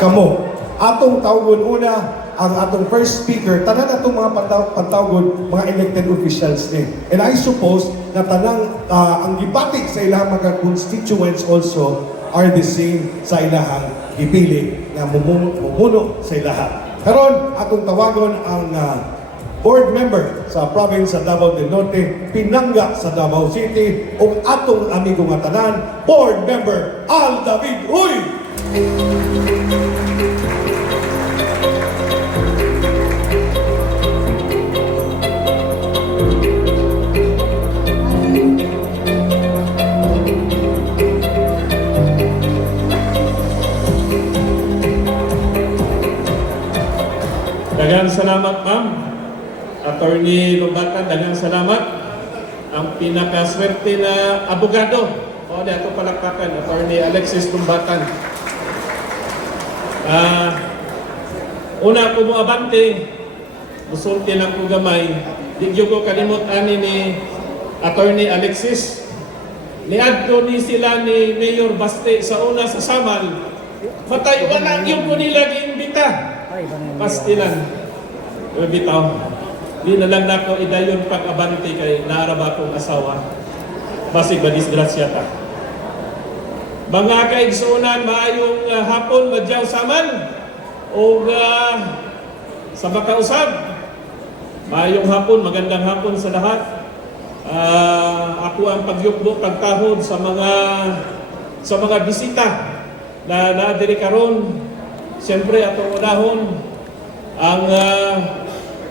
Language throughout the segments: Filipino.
kamo. Atong tawgon una, ang atong first speaker, tanan atong mga pantawgon, mga elected officials ni. And I suppose na tanang ang gibati sa ilang mga constituents also are the same sa ilahang ipili na mumuno sa ilaha. Karon atong tawagon ang board member sa province sa Davao del Norte, pinangga sa Davao City, ug atong amigo nga tanan, board member Al David Uy! Daghang salamat, ma'am. Attorney Lumbatan, daghang salamat. Ang pinakaswerte na abogado, o di ato palakpakan, Attorney Alexis Lumbatan. Una ko mo abante, musulti lang ko gamay, di ko kalimot ani ni Attorney Alexis. Niadto ni sila ni Mayor Baste sa una sa Samal. Matay wala yung ko nila giimbita. Pastilan. Bitaw. Di na lang nako idayon pag-abante kay naaraba kong asawa. Basig ba disgrasya ta. Mga kaigsunan, maayong hapon, madyaw saman. O sa makausap. Maayong hapon, magandang hapon sa lahat. Ako ang pagyukbo, pagtahod sa mga bisita na naadiri karon. Siyempre atong unahon ang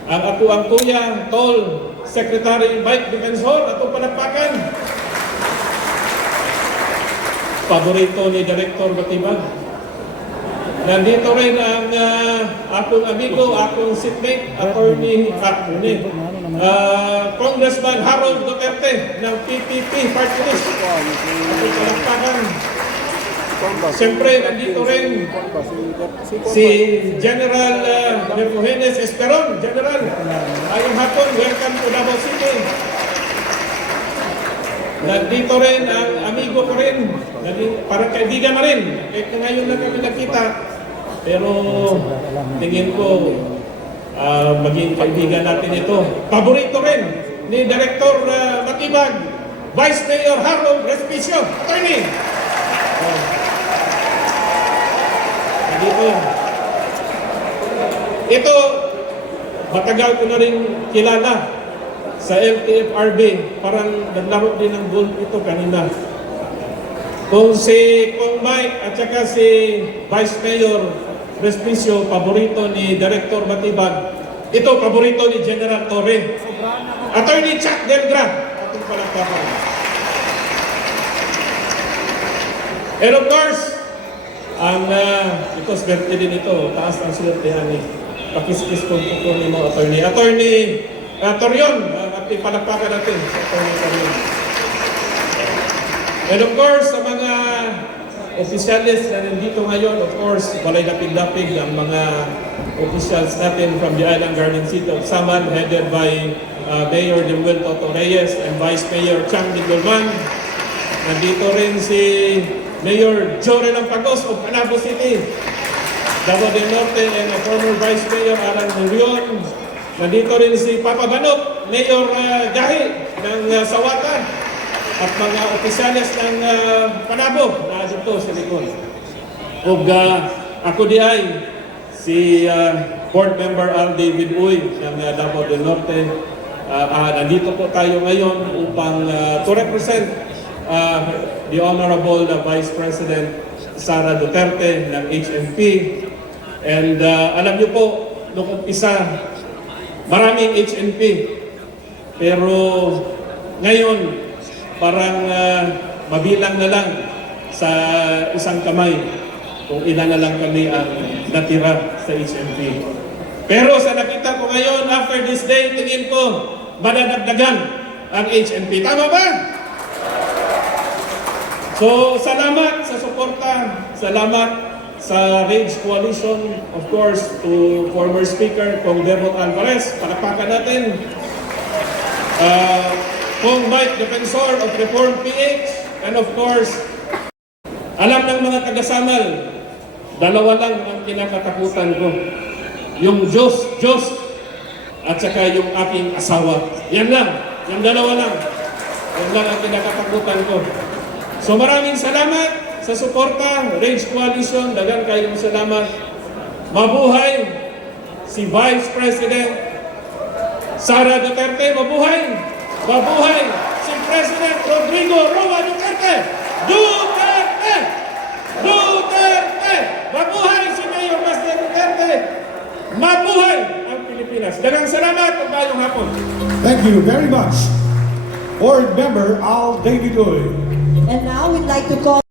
ako ang kuya Tol Secretary Mike Defensor atong palakpakan. Paborito ni Director Batibag. Nandito rin ang akong amigo, akong seatmate, Attorney Congressman Harold Duterte ng PPP Party List. Atong palakpakan. Siyempre, nandito rin si General Mercogenes Esperon. General, ayong hapon, welcome to Davao City. Nandito rin ang amigo ko rin, parang kaibigan na rin. Kahit ngayon lang kami nakita, pero tingin ko maging kaibigan natin ito. Paborito rin ni Director Matibag, Vice Mayor Harold Respicio. Attorney! Ito, matagal ko na rin kilala sa LTFRB. Parang naglaro din ng gold ito kanina. Kung Mike at saka si Vice Mayor Respicio, paborito ni Director Matibag. Ito, paborito ni General Torre. Attorney Chuck Delgra. Atong palakpakan. And of course, ito, swerte din ito. Taas ang swertehan ni. Pakiskis ko ni mo, Attorney. Attorney Torion, at ipalakpakan natin sa Attorney Torion. And of course, sa mga officials na nandito ngayon, of course, balay lapig-lapig ang mga officials natin from the Island Garden City of Saman, headed by Mayor Demuel Toto Reyes and Vice Mayor Chang Dingolman. Nandito rin si Mayor Jory Lampagos of Panabo City, Davao del Norte, and former Vice Mayor Alan Murion. Nandito rin si Papa Banok, Mayor Gahi ng Sawata, at mga opisyales ng Panabo na dito sa likod. Ug ako di ay si Board Member Al David Uy ng Davao del Norte. Nandito po tayo ngayon upang to represent the Honorable Vice President Sara Duterte ng HMP. And alam niyo po, nung umpisa, maraming HMP. Pero ngayon, parang mabilang na lang sa isang kamay kung ilan na lang kami ang natira sa HMP. Pero sa nakita ko ngayon, after this day, tingin ko, madadagdagan ang HMP. Tama ba? So, salamat sa suporta, salamat sa Rage Coalition, of course, to former Speaker Kong Devon Alvarez. Palakpakan natin. Kong Mike Defensor of Reform PH, and of course, alam ng mga taga-Samal Dalawa lang ang kinakatakutan ko. Yung Diyos, at saka yung aking asawa. Yan lang. Yung dalawa lang. Yan lang ang kinakatakutan ko. So maraming salamat sa suporta, Rage Coalition. Dagan kayong salamat. Mabuhay si Vice President Sara Duterte. Mabuhay! Mabuhay si President Rodrigo Roa Duterte! Duterte! Duterte! Mabuhay si Mayor Baste Duterte! Mabuhay ang Pilipinas! Dagang salamat at mayong hapon! Thank you very much. Board Member Al David Uy. And now we'd like to call